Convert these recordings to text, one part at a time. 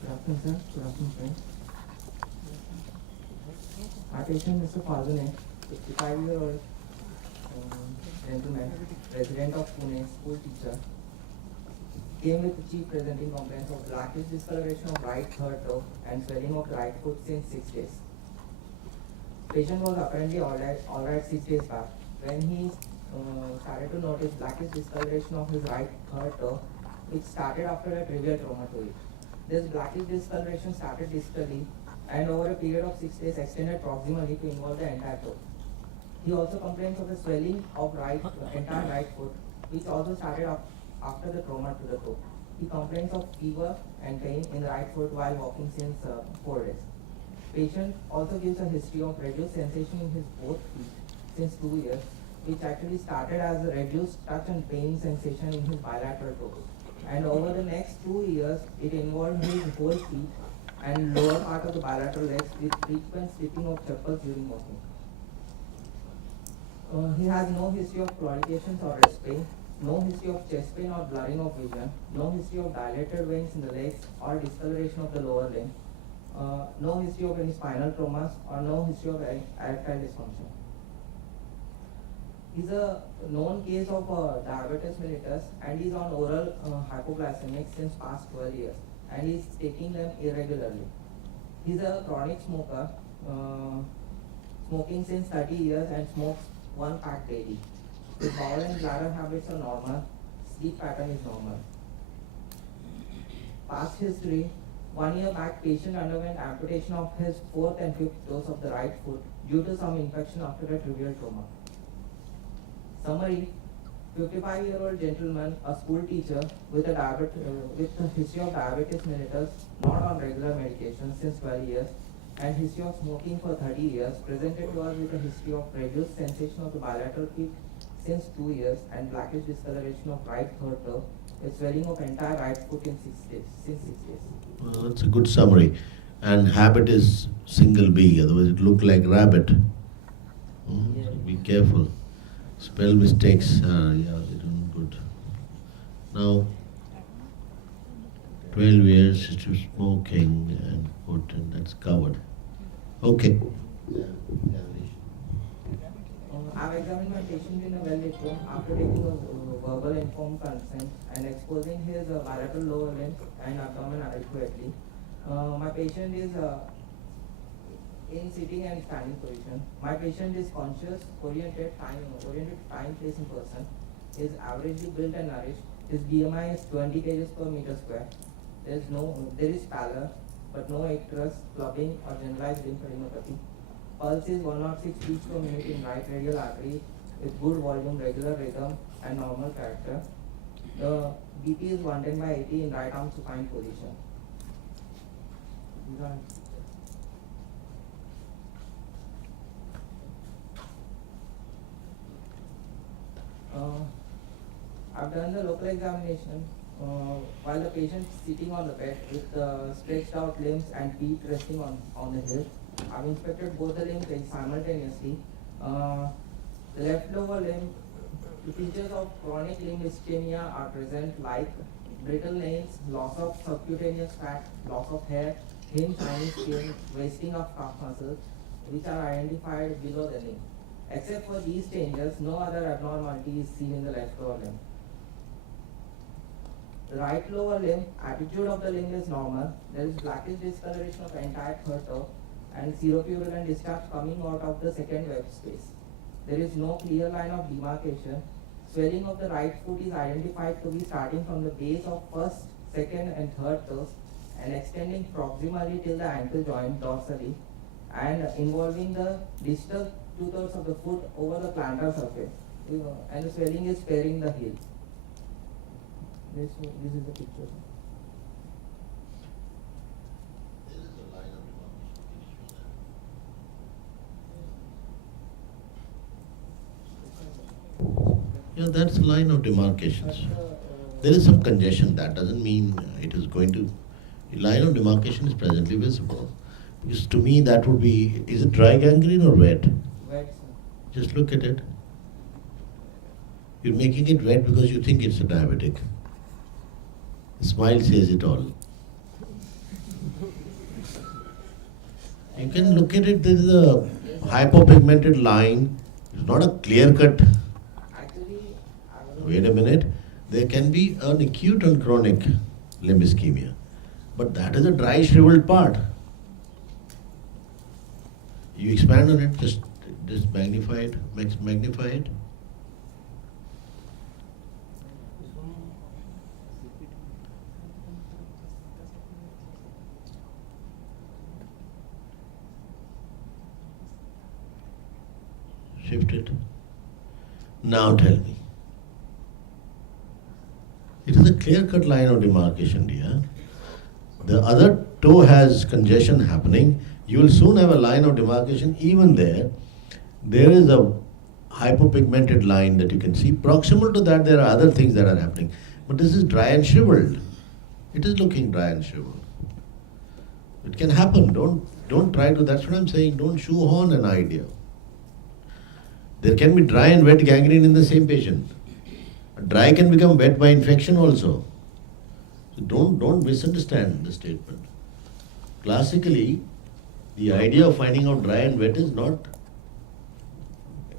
Good afternoon, sir. Good afternoon, friends. Our patient, Mr. Falgune, 55-year-old gentleman, resident of Pune, school teacher, came with the chief presenting complaints of blackish discoloration of right third toe and swelling of right foot since 6 days. Patient was apparently alright 6 days back. When he started to notice blackish discoloration of his right third toe, which started after a trivial trauma to it. This blackish discoloration started distally and over a period of 6 days extended proximally to involve the entire toe. He also complains of the swelling of entire right foot, which also started after the trauma to the toe. He complains of fever and pain in the right foot while walking since 4 days. Patient also gives a history of reduced sensation in his both feet since 2 years, which actually started as a reduced touch and pain sensation in his bilateral toes. And over the next 2 years, it involved his whole feet and lower part of the bilateral legs with frequent slipping of chappals during walking. He has no history of claudications or rest pain, no history of chest pain or blurring of vision, no history of dilated veins in the legs or discoloration of the lower limb, no history of any spinal traumas or no history of erectile dysfunction. He's a known case of diabetes mellitus and he's on oral hypoglycemics since past 12 years and he's taking them irregularly. He's a chronic smoker, smoking since 30 years and smokes 1 pack daily. His bowel and bladder habits are normal, sleep pattern is normal. Past history, 1 year back patient underwent amputation of his 4th and 5th toes of the right foot due to some infection after a trivial trauma. Summary, 55-year-old gentleman, a school teacher with a history of diabetes mellitus, not on regular medication since 12 years, and history of smoking for 30 years, presented to us with a history of reduced sensation of the bilateral feet since 2 years and blackish discoloration of right third toe, with swelling of entire right foot in 6 days, since 6 days. Well, that's a good summary. And habit is single B, otherwise it look like rabbit. Yeah. Be careful. Spell mistakes, yeah, they're doing good. Now, 12 years to smoking and foot, and that's covered. Okay. I've examined my patient in a well-lit room after taking a verbal informed consent and exposing his bilateral lower limb and abdomen adequately. My patient is in sitting and standing position. My patient is conscious, oriented, time, place in person, is averagely built and nourished. His BMI is 20 kg per meter square. There is pallor, but no icterus, clubbing or generalized lymphadenopathy. Pulse is 106 beats per minute in right radial artery with good volume, regular rhythm and normal character. The BP is 110/80 in right arm supine position. I've done the local examination while the patient is sitting on the bed with stretched out limbs and feet resting on the hill. I've inspected both the limbs simultaneously. The left lower limb, the features of chronic limb ischemia are present like brittle nails, loss of subcutaneous fat, loss of hair, thin shiny skin, wasting of calf muscles, which are identified below the limb. Except for these changes, no other abnormality is seen in the left lower limb. The right lower limb, attitude of the limb is normal. There is blackish discoloration of entire third toe and seropurulent discharge coming out of the second web space. There is no clear line of demarcation. Swelling of the right foot is identified to be starting from the base of first, second and third toes and extending proximally till the ankle joint dorsally and involving the distal 2/3 of the foot over the plantar surface. And the swelling is sparing the heel. This is the picture. Yeah, that's a line of demarcations. There is some congestion. That doesn't mean it is going to. The line of demarcation is presently visible. Because to me, that would be. Is it dry gangrene or wet? Wet, sir. Just look at it. You're making it wet because you think it's a diabetic. The smile says it all. You can look at it, there is a hypopigmented line. It's not a clear cut. Actually, Wait a minute. There can be an acute and chronic limb ischemia. But that is a dry shriveled part. You expand on it, just magnify it, magnify it. Shift it. Now tell me. It is a clear-cut line of demarcation, dear. The other toe has congestion happening. You will soon have a line of demarcation even there. There is a hypopigmented line that you can see. Proximal to that, there are other things that are happening. But this is dry and shriveled. It is looking dry and shriveled. It can happen. Don't try to. That's what I'm saying. Don't shoehorn an idea. There can be dry and wet gangrene in the same patient. Dry can become wet by infection also. So don't misunderstand the statement. Classically, the idea of finding out dry and wet is not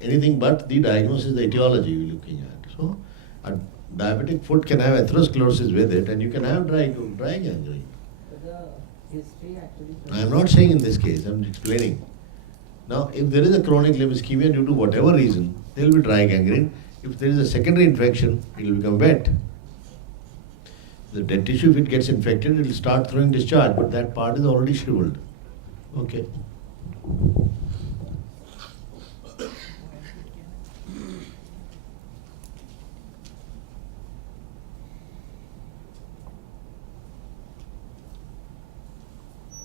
anything but the diagnosis, the etiology we're looking at. So, a diabetic foot can have atherosclerosis with it, and you can have dry gangrene. the history actually. I am not saying in this case, I am explaining. Now, if there is a chronic limb ischemia due to whatever reason, there will be dry gangrene. If there is a secondary infection, it will become wet. The dead tissue, if it gets infected, it will start throwing discharge, but that part is already shriveled. Okay.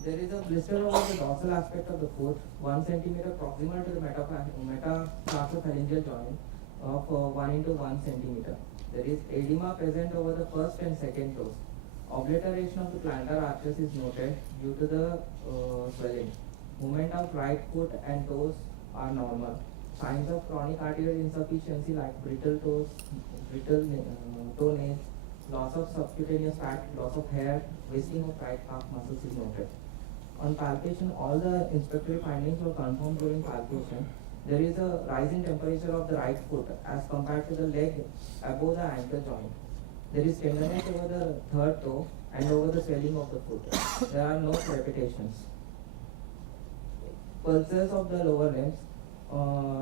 There is a blister over the dorsal aspect of the foot, 1 centimeter proximal to the metatarsophalangeal joint of 1 into 1 centimeter. There is edema present over the first and second toes. Obliteration of the plantar arches is noted due to the swelling. Movement of right foot and toes are normal. Signs of chronic arterial insufficiency like brittle toes, toenails, loss of subcutaneous fat, loss of hair, wasting of right calf muscles is noted. On palpation, all the inspectory findings were confirmed during palpation. There is a rise in temperature of the right foot as compared to the leg above the ankle joint. There is tenderness over the third toe and over the swelling of the foot. There are no crepitations. Pulses of the lower limbs,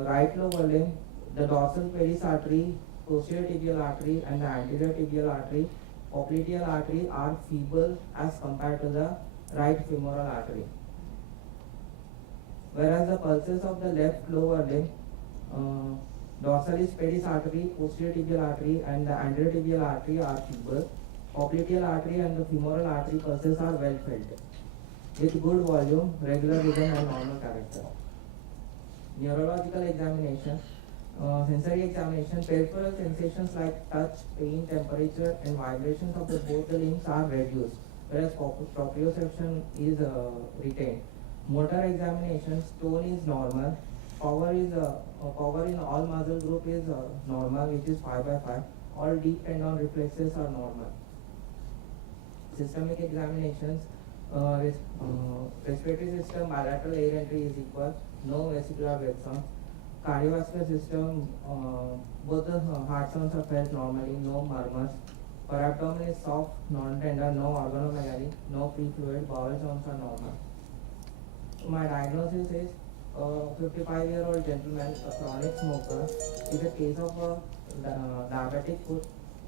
right lower limb, the dorsal pedis artery, posterior tibial artery and the anterior tibial artery, popliteal artery are feeble as compared to the right femoral artery. Whereas the pulses of the left lower limb, dorsalis pedis artery, posterior tibial artery and the anterior tibial artery are feeble. Popliteal artery and the femoral artery pulses are well felt, with good volume, regular rhythm and normal character. Neurological examination, sensory examination, peripheral sensations like touch, pain, temperature and vibrations of both the limbs are reduced, whereas proprioception is retained. Motor examination, tone is normal, power in all muscle group is normal, which is 5/5. All deep tendon reflexes are normal. Systemic examinations, respiratory system, bilateral air entry is equal, no vesicular wet sounds. Cardiovascular system, both the heart sounds are felt normally, no murmurs. For abdomen is soft, non-tender, no organomegaly, no free fluid, bowel sounds are normal. So my diagnosis is a 55-year-old gentleman, a chronic smoker, is a case of a diabetic foot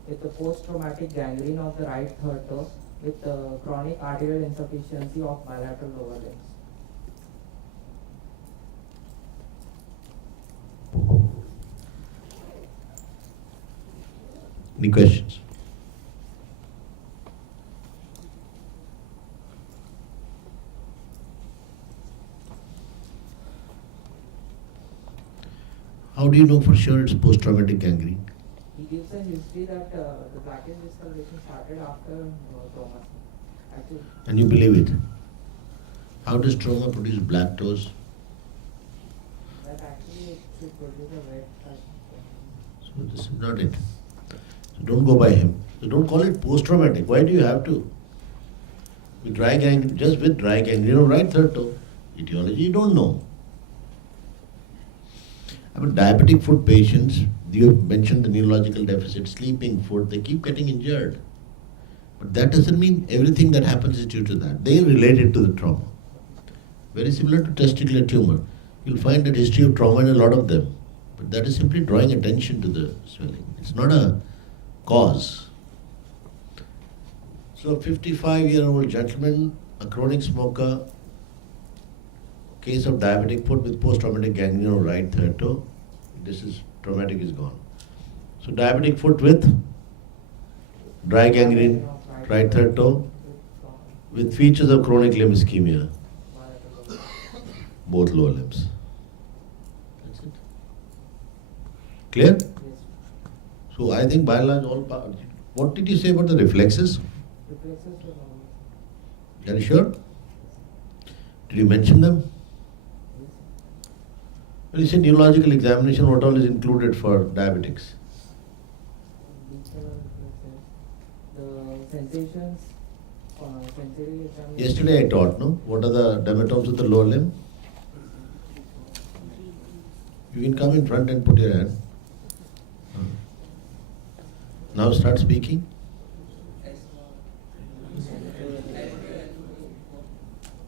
with a post-traumatic gangrene of the right third toe with chronic arterial insufficiency of bilateral lower limbs. Any questions? How do you know for sure it's post-traumatic gangrene? He gives a history that the blackish discoloration started after trauma. Actually, And you believe it? How does trauma produce black toes? that actually it should produce a wet touch. So this is not it. So don't go by him. So don't call it post-traumatic. Why do you have to? With dry gangrene, just with dry gangrene of right third toe. etiology, you don't know. I mean, diabetic foot patients, you have mentioned the neurological deficit, sleeping foot, they keep getting injured. But that doesn't mean everything that happens is due to that. They relate it to the trauma. Very similar to testicular tumor. You'll find that history of trauma in a lot of them. But that is simply drawing attention to the swelling. It's not a cause. So a 55-year-old gentleman, a chronic smoker, case of diabetic foot with post-traumatic gangrene of right third toe. This is traumatic is gone. So diabetic foot with dry gangrene, right third toe, with features of chronic limb ischemia, both lower limbs. That's it. Clear? So I think by and large all parts. What did you say about the reflexes? Reflexes were normal. Are you sure? Did you mention them? When you say neurological examination, what all is included for diabetics? These are reflexes. The sensations, sensory examination. Yesterday I taught, no? What are the dermatomes of the lower limb? You can come in front and put your hand. Now start speaking.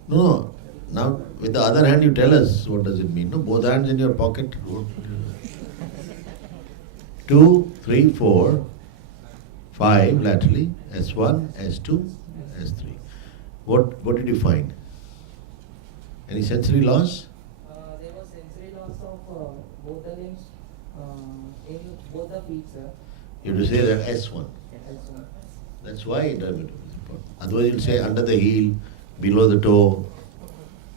No. Now with the other hand you tell us what does it mean. No, both hands in your pocket. 2, 3, 4, 5 laterally. S1, S2, S3. What did you find? Any sensory loss? There was sensory loss of both the limbs in both the feet, sir. You have to say that S1. S1. That's why dermatome is important. Otherwise you'll say under the heel, below the toe.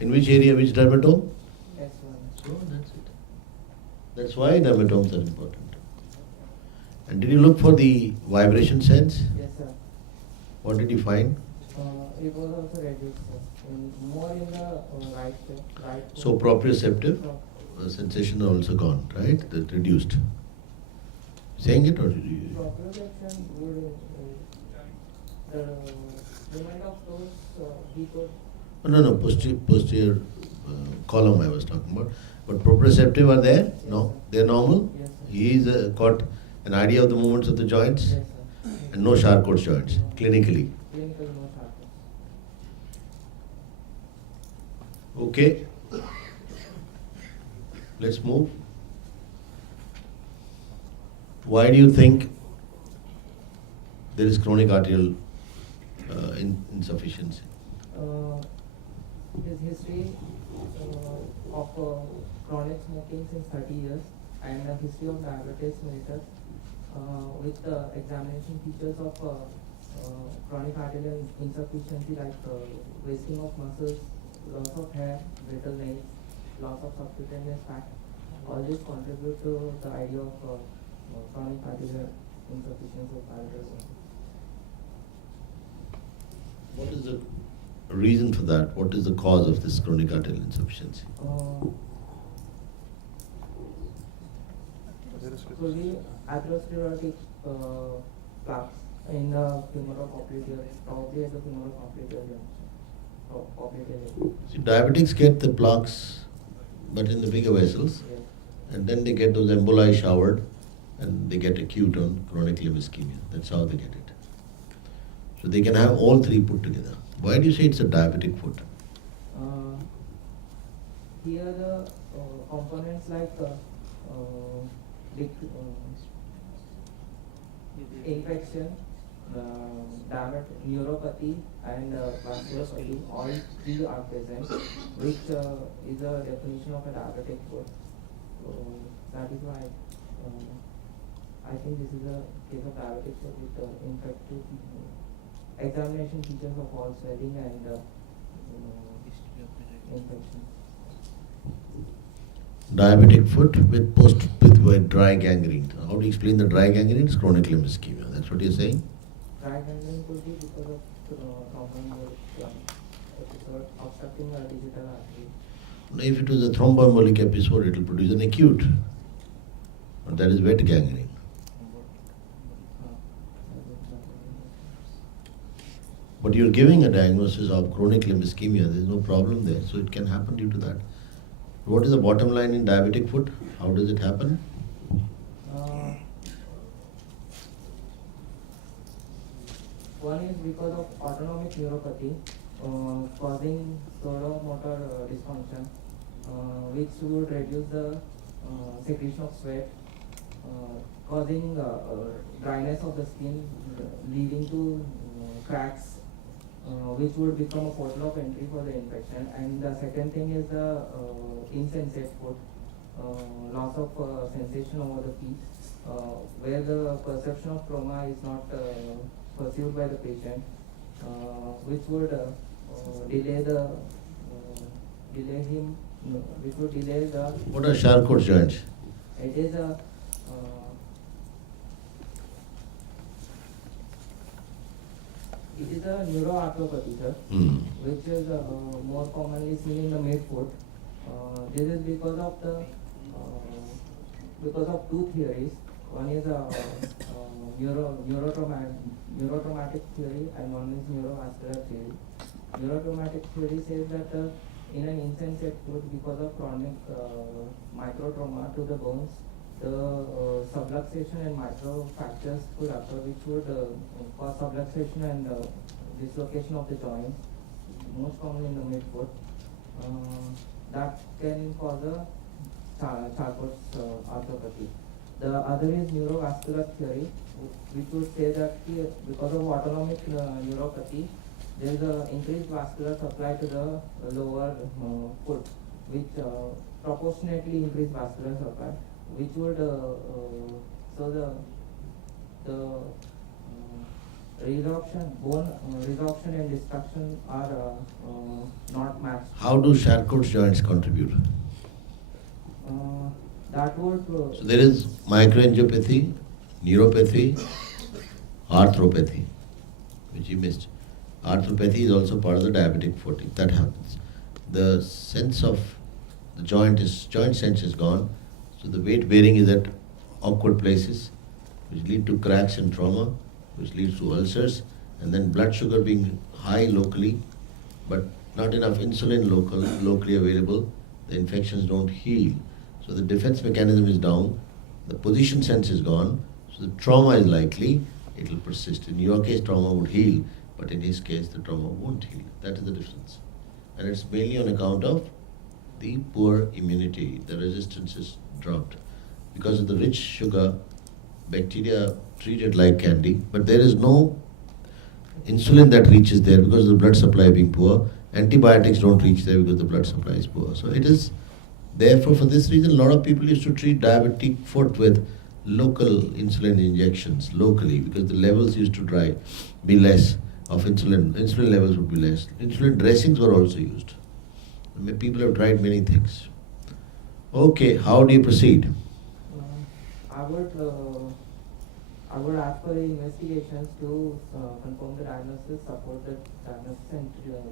In which area, which dermatome? S1. So that's it. That's why dermatomes are important. And did you look for the vibration sense? Yes, sir. What did you find? It was also reduced, sir. More in the right. So proprioceptive sensation also gone, right? That reduced. Saying it or did you? Proprioception would the movement of those he could. No, posterior column I was talking about. But proprioceptive are there? Yes, No, sir. they are normal. Yes, sir. He is got an idea of the movements of the joints Yes, sir. and no Charcot joints clinically. Clinical no Charcot. Okay. Let's move. Why do you think there is chronic arterial insufficiency? His history of chronic smoking since 30 years and a history of diabetes mellitus with examination features of chronic arterial insufficiency like wasting of muscles, loss of hair, brittle nails, loss of subcutaneous fat. All this contribute to the idea of chronic arterial insufficiency of arteries. What is the reason for that? What is the cause of this chronic arterial insufficiency? So the atherosclerotic plaques in the femoral popliteal, probably at the femoral popliteal junction. See, diabetics get the plaques, but in the bigger vessels, Yes. and then they get those emboli showered, and they get acute on chronic limb ischemia. That's how they get it. So they can have all three put together. Why do you say it's a diabetic foot? Here the components like infection, neuropathy and vasculopathy, all three are present, which is a definition of a diabetic foot. So that is why I think this is a case of diabetic foot with infective examination features of all swelling and infection. Diabetic foot with dry gangrene. How do you explain the dry gangrene? It's chronic limb ischemia. That's what you're saying? Dry gangrene could be because of thromboembolic episode obstructing a digital artery. Now, if it was a thromboembolic episode, it will produce an acute. But that is wet gangrene. But you're giving a diagnosis of chronic limb ischemia. There's no problem there, so it can happen due to that. What is the bottom line in diabetic foot? How does it happen? Uh, One is because of autonomic neuropathy causing motor dysfunction, which would reduce the secretion of sweat, causing dryness of the skin, leading to cracks, which would become a portal of entry for the infection. And the second thing is the insensate foot, loss of sensation over the feet, where the perception of trauma is not perceived by the patient, which would delay him, which would delay the. What are Charcot's joints? It is a neuroarthropathy, sir, which is more commonly seen in the midfoot. This is because of two theories. One is neurotraumatic theory and one is neurovascular theory. Neurotraumatic theory says that in an insensate foot, because of chronic microtrauma to the bones, the subluxation and microfractures could occur, which would cause subluxation and dislocation of the joints, most commonly in the midfoot. That can cause a Charcot's arthropathy. The other is neurovascular theory, which would say that because of autonomic neuropathy, there is an increased vascular supply to the lower foot, which proportionately increased vascular supply, which would bone resorption and destruction are not matched. How do Charcot's joints contribute? That would. So there is microangiopathy, neuropathy, arthropathy, which you missed. Arthropathy is also part of the diabetic foot. If that happens, the sense of the joint sense is gone. So the weight bearing is at awkward places, which lead to cracks and trauma, which leads to ulcers, and then blood sugar being high locally, but not enough insulin locally available. The infections don't heal. So the defense mechanism is down, the position sense is gone, so the trauma is likely, it will persist. In your case, trauma would heal, but in his case, the trauma won't heal. That is the difference. And it's mainly on account of the poor immunity. The resistance is dropped. Because of the rich sugar, bacteria treat it like candy, but there is no insulin that reaches there because of the blood supply being poor. Antibiotics don't reach there because the blood supply is poor. So it is. Therefore, for this reason, a lot of people used to treat diabetic foot with local insulin injections locally because the levels used to be less of insulin. Insulin levels would be less. Insulin dressings were also used. People have tried many things. Okay, how do you proceed? I would ask for the investigations to confirm the diagnosis, support the diagnosis, and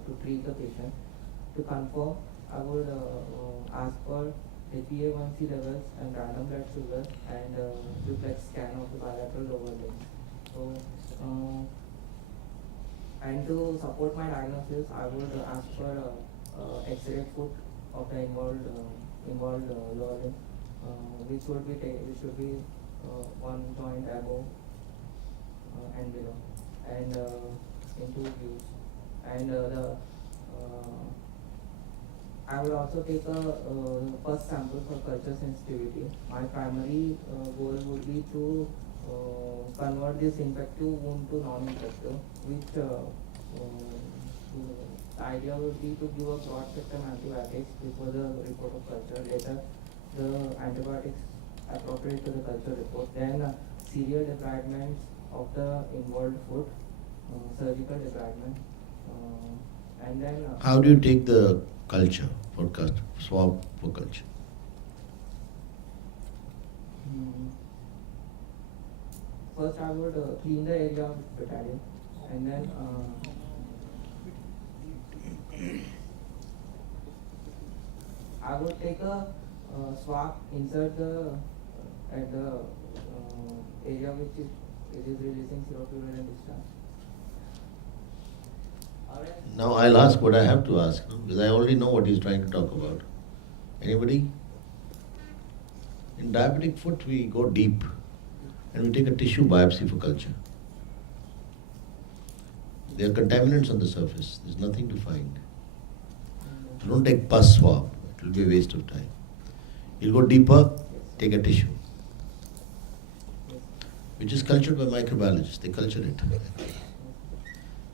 to treat the patient. To confirm, I would ask for HbA1c levels and random blood sugar and duplex scan of the bilateral lower limb. So, and to support my diagnosis, I would ask for X-ray foot of the involved lower limb, which should be one joint above and below, and in two views, and I will also take a first sample for culture sensitivity. My primary goal would be to convert this infective wound to non-infective, which the idea would be to give a broad spectrum antibiotics before the report of culture. Later, the antibiotics appropriate to the culture report. Then serial debridements of the involved foot, surgical debridement, and then. How do you take the culture for swab for culture? First, I would clean the area of battalion, and then I would take a swab, insert at the area which it is releasing serotonin and discharge. Now I'll ask what I have to ask, no? Because I already know what he's trying to talk about. Anybody? In diabetic foot, we go deep and we take a tissue biopsy for culture. There are contaminants on the surface. There's nothing to find. So don't take pus swab. It will be a waste of time. You'll go deeper, take a tissue, which is cultured by microbiologists. They culture it.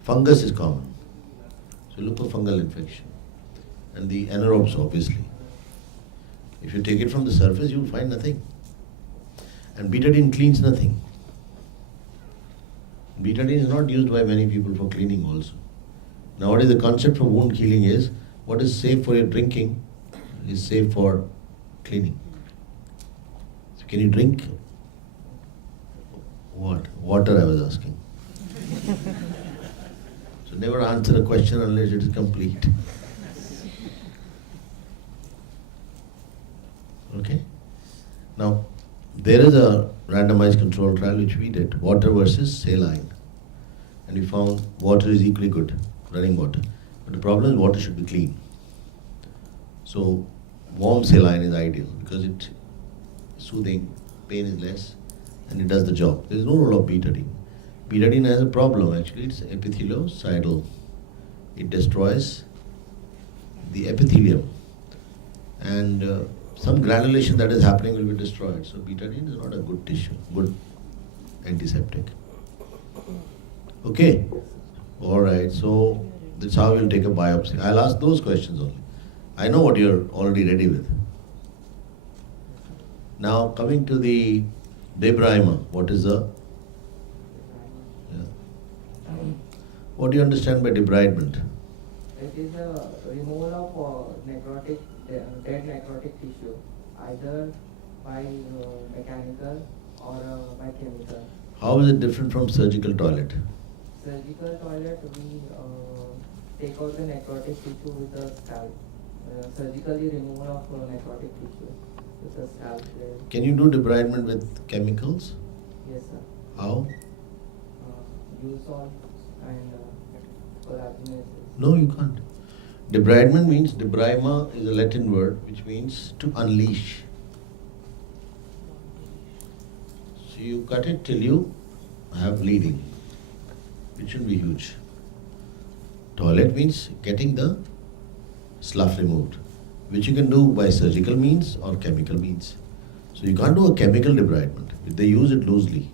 Fungus is common. So look for fungal infection. And the anaerobes, obviously. If you take it from the surface, you will find nothing. And betadine cleans nothing. Betadine is not used by many people for cleaning also. Nowadays the concept for wound healing is what is safe for your drinking is safe for cleaning. So can you drink? What? Water, I was asking. So never answer a question unless it is complete. Okay? Now, there is a randomized control trial which we did, water versus saline. And we found water is equally good, running water. But the problem is water should be clean. So warm saline is ideal because it's soothing, pain is less, and it does the job. There is no role of betadine. Betadine has a problem actually, it's epithelial-cidal. It destroys the epithelium. And some granulation that is happening will be destroyed. So betadine is not a good tissue, good antiseptic. Okay? Alright, so that's how we'll take a biopsy. I'll ask those questions only. I know what you're already ready with. Now coming to the debridement, what is the... What do you understand by debridement? It is a removal of dead necrotic tissue, either by mechanical or by chemical. How is it different from surgical toilet? Surgical toilet, we take out the necrotic tissue with a scalp. Surgically removal of necrotic tissue with a scalp. Can you do debridement with chemicals? Yes, sir. How? Use salt and collagenase. No, you can't. Debridement means, debrima is a Latin word which means to unleash. So you cut it till you have bleeding, which should be huge. Toilet means getting the slough removed, which you can do by surgical means or chemical means. So you can't do a chemical debridement. They use it loosely.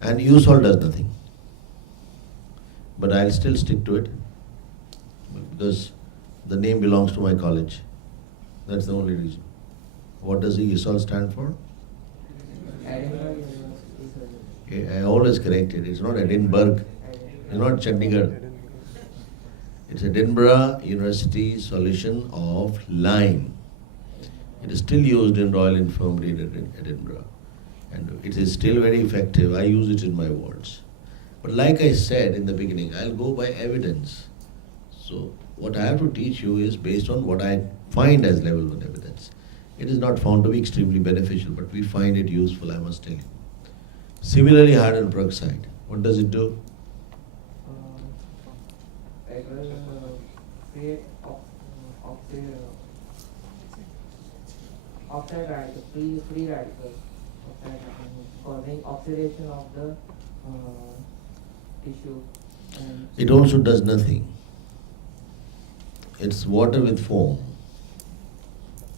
And U-salt does nothing. But I'll still stick to it because the name belongs to my college. That's the only reason. What does the U-salt stand for? Edinburgh University. Okay, I always correct it. It's not Edinburgh. It's not Chandigarh. It's Edinburgh University solution of lime. It is still used in Royal Infirmary in Edinburgh. And it is still very effective. I use it in my wards. But like I said in the beginning, I'll go by evidence. So what I have to teach you is based on what I find as level 1 evidence. It is not found to be extremely beneficial, but we find it useful, I must tell you. Similarly, hydrogen peroxide. What does it do? It will create oxide radicals, free radicals, causing oxidation of the tissue. It also does nothing. It's water with foam.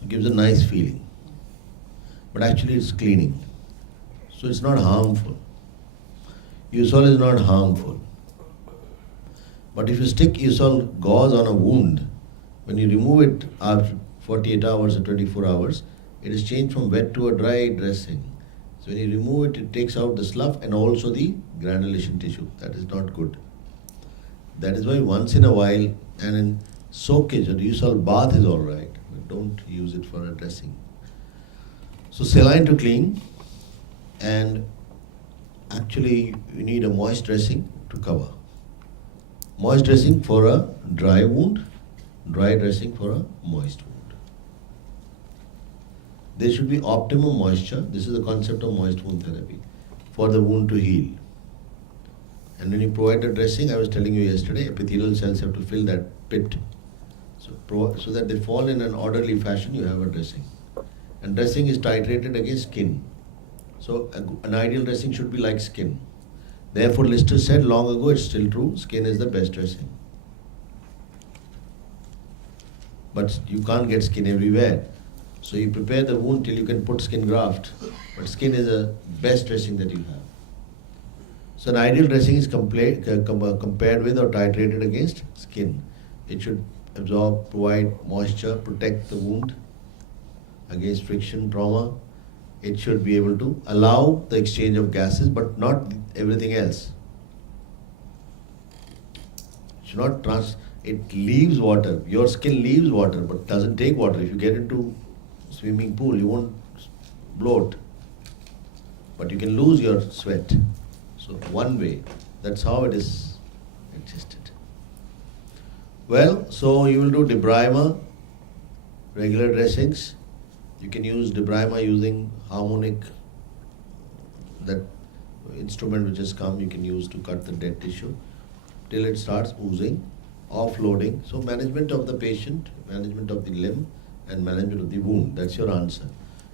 It gives a nice feeling. But actually it's cleaning. So it's not harmful. U-salt is not harmful. But if you stick U-salt gauze on a wound, when you remove it after 48 hours or 24 hours, it is changed from wet to a dry dressing. So when you remove it, it takes out the slough and also the granulation tissue. That is not good. That is why once in a while, and in soakage or U-salt bath is alright, but don't use it for a dressing. So saline to clean, and actually you need a moist dressing to cover. Moist dressing for a dry wound, dry dressing for a moist wound. There should be optimum moisture. This is the concept of moist wound therapy for the wound to heal. And when you provide the dressing, I was telling you yesterday, epithelial cells have to fill that pit. So that they fall in an orderly fashion, you have a dressing. And dressing is titrated against skin. So an ideal dressing should be like skin. Therefore, Lister said long ago, it's still true, skin is the best dressing. But you can't get skin everywhere. So you prepare the wound till you can put skin graft. But skin is the best dressing that you have. So an ideal dressing is compared with or titrated against skin. It should absorb, provide moisture, protect the wound against friction, trauma. It should be able to allow the exchange of gases, but not everything else. It should not it leaves water. Your skin leaves water, but doesn't take water. If you get into swimming pool, you won't bloat, but you can lose your sweat. So one way, that's how it is adjusted. Well, so you will do debrimer, regular dressings. You can use debrimer using harmonic, that instrument which has come, you can use to cut the dead tissue till it starts oozing, offloading. So management of the patient, management of the limb, and management of the wound. That's your answer.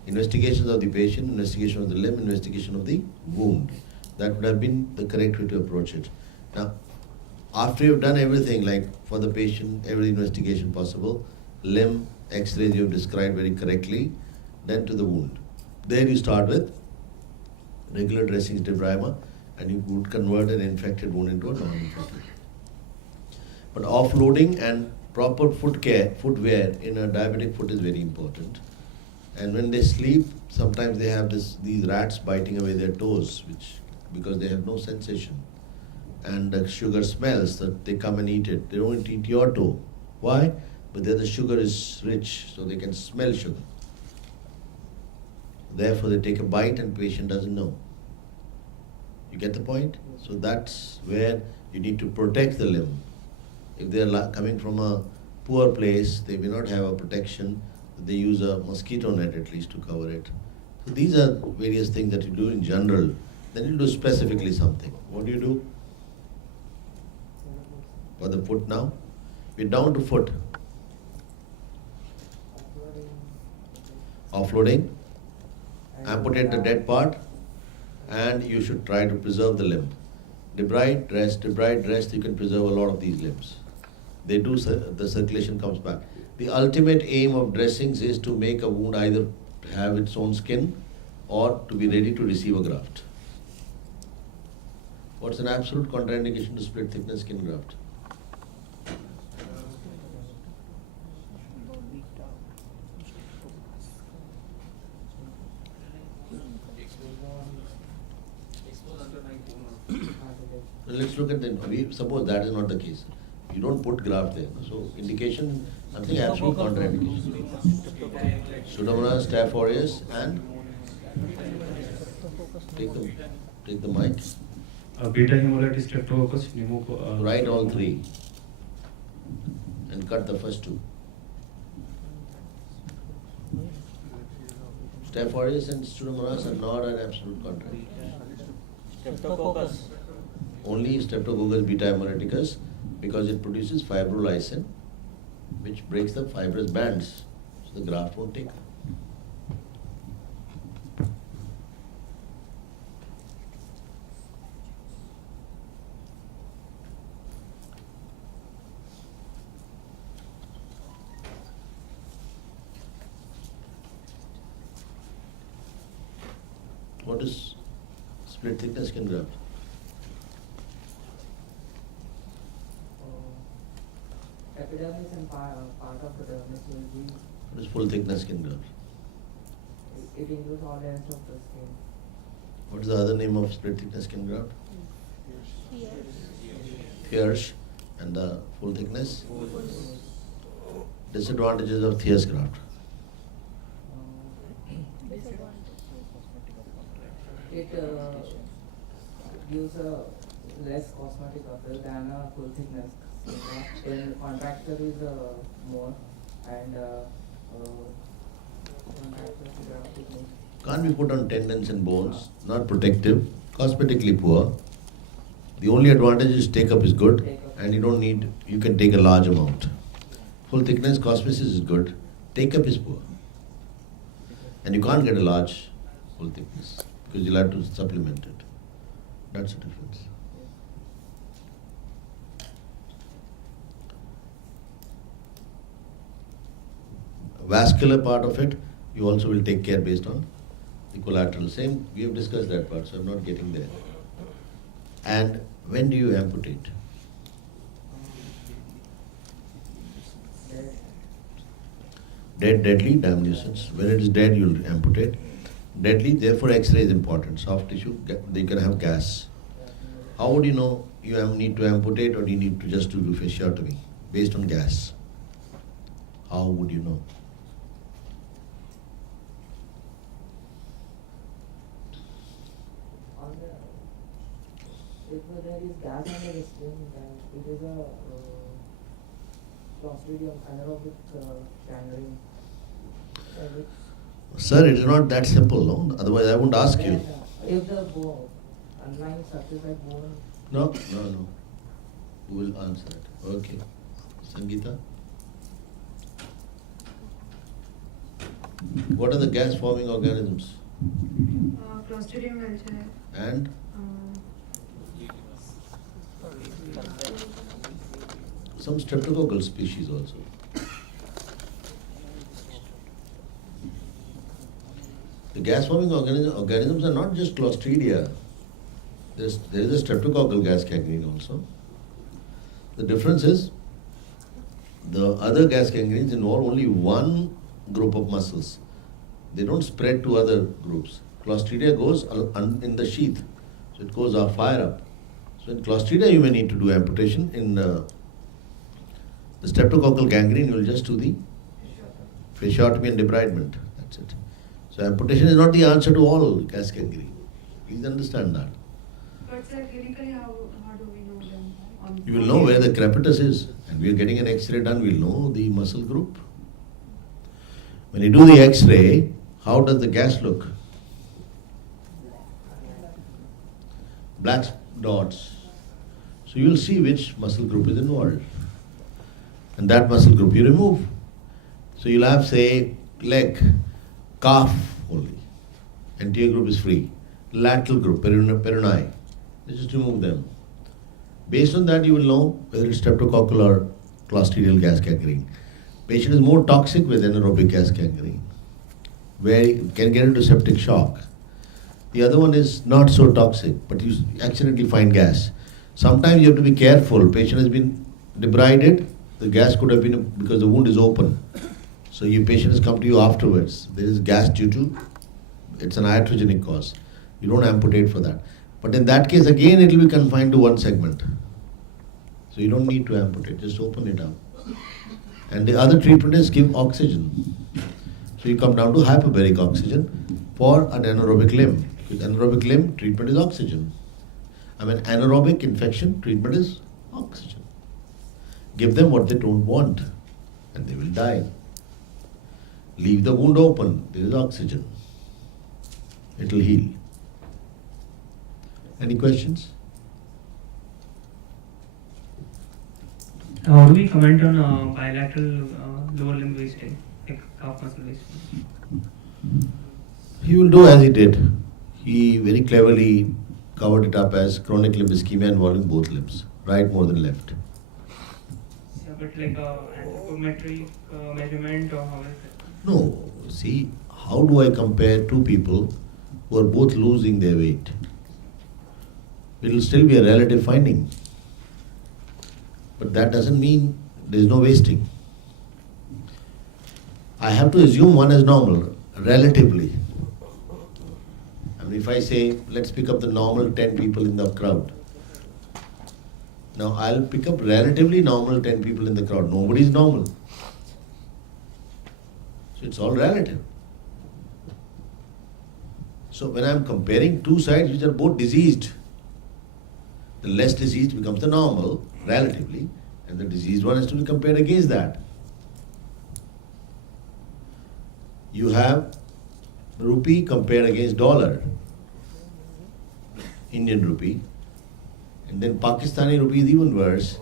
Investigations of the patient, investigation of the limb, investigation of the wound. That would have been the correct way to approach it. Now, after you've done everything, like for the patient, every investigation possible, limb, X-rays you have described very correctly, then to the wound. There you start with regular dressings, debrimer, and you would convert an infected wound into a non-infected. But offloading and proper footwear in a diabetic foot is very important. And when they sleep, sometimes they have these rats biting away their toes, because they have no sensation. And the sugar smells, that they come and eat it. They don't eat your toe. Why? But then the sugar is rich, so they can smell sugar. Therefore, they take a bite and patient doesn't know. You get the point? So that's where you need to protect the limb. If they are coming from a poor place, they may not have a protection. They use a mosquito net at least to cover it. So these are various things that you do in general. Then you do specifically something. What do you do for the foot now? We're down to foot. Offloading, amputate the dead part, and you should try to preserve the limb. Debride, rest, you can preserve a lot of these limbs. They do, the circulation comes back. The ultimate aim of dressings is to make a wound either have its own skin or to be ready to receive a graft. What's an absolute contraindication to split thickness skin graft? Let's look at suppose that is not the case. You don't put graft there. So indication, nothing absolute contraindication. Pseudomonas, Staph aureus, and take the mic. Beta hemolytic, streptococcus, pneumococcal. Write all three and cut the first two. Staph aureus and Pseudomonas are not an absolute contraindication. Streptococcus. Only Streptococcus beta hemolyticus, because it produces fibrolysin, which breaks the fibrous bands, so the graft won't take. What is split thickness skin graft? Epidermis and part of the dermis will be. What is full thickness skin graft? It includes all ends of the skin. What is the other name of split thickness skin graft? Thiersch. And the full thickness? Disadvantages of Thiersch graft. It gives a less cosmetic appeal than a full thickness. When contractor is more and Can't be put on tendons and bones, not protective, cosmetically poor. The only advantage is take up is good, Take up. and you can take a large amount. Full thickness cosmesis is good, take up is poor. And you can't get a large full thickness because you'll have to supplement it. That's the difference. Vascular part of it, you also will take care based on the collateral. Same, we have discussed that part, so I'm not getting there. And when do you amputate? Dead, deadly, damn nuisance. When it is dead, you'll amputate. Deadly, therefore X-ray is important. Soft tissue, they can have gas. How would you know you need to amputate or do you need to just do fasciotomy? Based on gas. How would you know? If there is gas under the skin, then it is a Clostridium anaerobic gangrene. Sir, it is not that simple, no? Otherwise I wouldn't ask you. If the underlying surface like bone. No. Who will answer it? Okay. Sangeeta? What are the gas forming organisms? Clostridium velshae. And? Some streptococcal species also. The gas forming organisms are not just Clostridia. There is a streptococcal gas gangrene also. The difference is the other gas gangrenes involve only one group of muscles. They don't spread to other groups. Clostridia goes in the sheath, so it goes fire up. So in Clostridia you may need to do amputation. In the streptococcal gangrene you will just do the fasciotomy and debridement. That's it. So amputation is not the answer to all gas gangrene. Please understand that. But sir, clinically, how do we know them? You will know where the crepitus is, and we are getting an X-ray done. We'll know the muscle group. When you do the X-ray, how does the gas look? Black dots. So you'll see which muscle group is involved, and that muscle group you remove. So you'll have, say, leg, calf only. Anterior group is free. Lateral group, peroneal. You just remove them. Based on that, you will know whether it's streptococcal or clostridial gas gangrene. Patient is more toxic with anaerobic gas gangrene, where you can get into septic shock. The other one is not so toxic, but you accidentally find gas. Sometimes you have to be careful. Patient has been debrided. The gas could have been because the wound is open. So your patient has come to you afterwards. There is gas due to, it's an iatrogenic cause. You don't amputate for that. But in that case, again, it will be confined to one segment. So you don't need to amputate, just open it up. And the other treatment is give oxygen. So you come down to hyperbaric oxygen for an anaerobic limb. With anaerobic limb, treatment is oxygen. Anaerobic infection, treatment is oxygen. Give them what they don't want, and they will die. Leave the wound open, there is oxygen. It will heal. Any questions? How do we comment on bilateral lower limb wasting, like calf muscle wasting? He will do as he did. He very cleverly covered it up as chronic limb ischemia involving both limbs, right more than left. Yeah, but like anthropometric measurement or how is it? No, see, how do I compare two people who are both losing their weight? It will still be a relative finding. But that doesn't mean there is no wasting. I have to assume one is normal, relatively. If I say, let's pick up the normal 10 people in the crowd. Now I'll pick up relatively normal 10 people in the crowd. Nobody is normal. So it's all relative. So when I'm comparing two sides which are both diseased, the less diseased becomes the normal, relatively, and the diseased one has to be compared against that. You have rupee compared against dollar, Indian rupee, And then Pakistani rupee is even worse,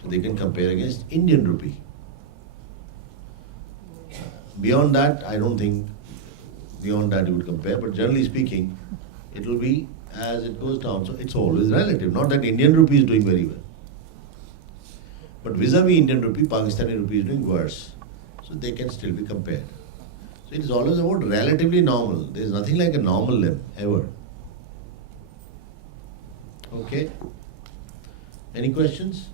so they can compare against Indian rupee. Beyond that, I don't think beyond that you would compare, but generally speaking, it will be as it goes down. So it's always relative. Not that Indian rupee is doing very well. But vis-a-vis Indian rupee, Pakistani rupee is doing worse. So they can still be compared. So it is always about relatively normal. There is nothing like a normal limb, ever. Okay? Any questions?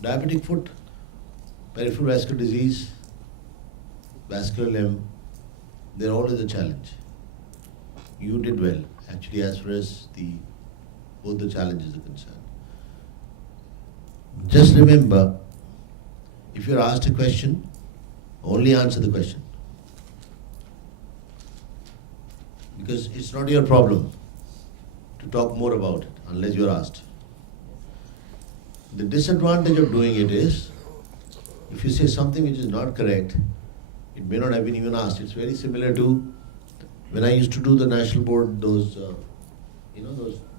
Diabetic foot, peripheral vascular disease, vascular limb, they're always a challenge. You did well, actually, as far as both the challenges are concerned. Just remember, if you're asked a question, only answer the question. Because it's not your problem to talk more about it unless you're asked. The disadvantage of doing it is, if you say something which is not correct, it may not have been even asked. It's very similar to when I used to do the national board, those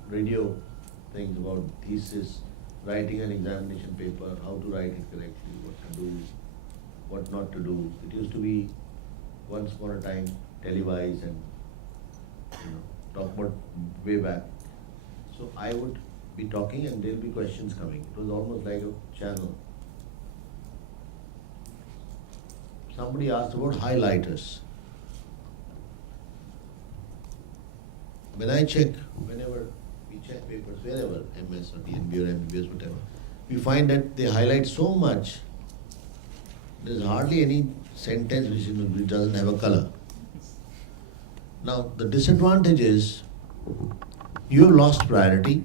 radio things about thesis, writing an examination paper, how to write it correctly, what to do, what not to do. It used to be once upon a time televised and talk about way back. So I would be talking and there'll be questions coming. It was almost like a channel. Somebody asked about highlighters. Whenever we check papers, wherever, MS or DNB or MBBS, whatever, we find that they highlight so much, there's hardly any sentence which doesn't have a color. Now, the disadvantage is, you have lost priority,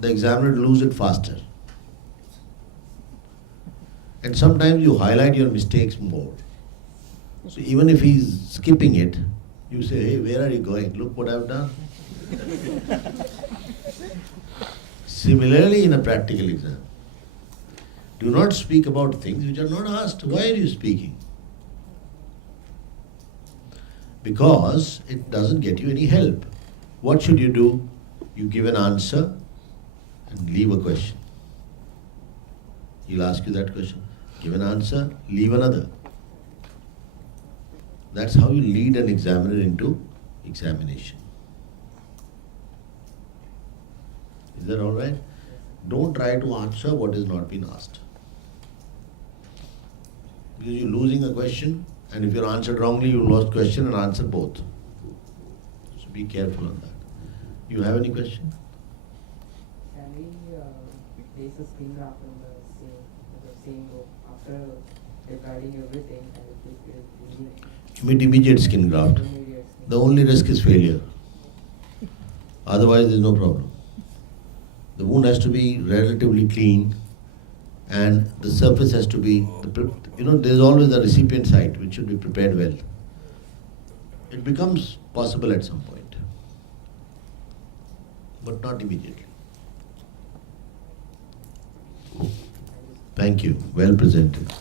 the examiner will lose it faster. And sometimes you highlight your mistakes more. So even if he's skipping it, you say, hey, where are you going? Look what I've done. Similarly, in a practical exam, do not speak about things which are not asked. Why are you speaking? Because it doesn't get you any help. What should you do? You give an answer and leave a question. He'll ask you that question. Give an answer, leave another. That's how you lead an examiner into examination. Is that all right? Don't try to answer what has not been asked. Because you're losing a question, and if you're answered wrongly, you lost question and answer both. So be careful on that. You have any question? Can we place a skin graft on the same rope after dividing everything and You mean immediate skin graft. The only risk is failure. Otherwise, there's no problem. The wound has to be relatively clean, and the surface has to be, there's always a recipient site which should be prepared well. It becomes possible at some point, but not immediately. Thank you. Well presented.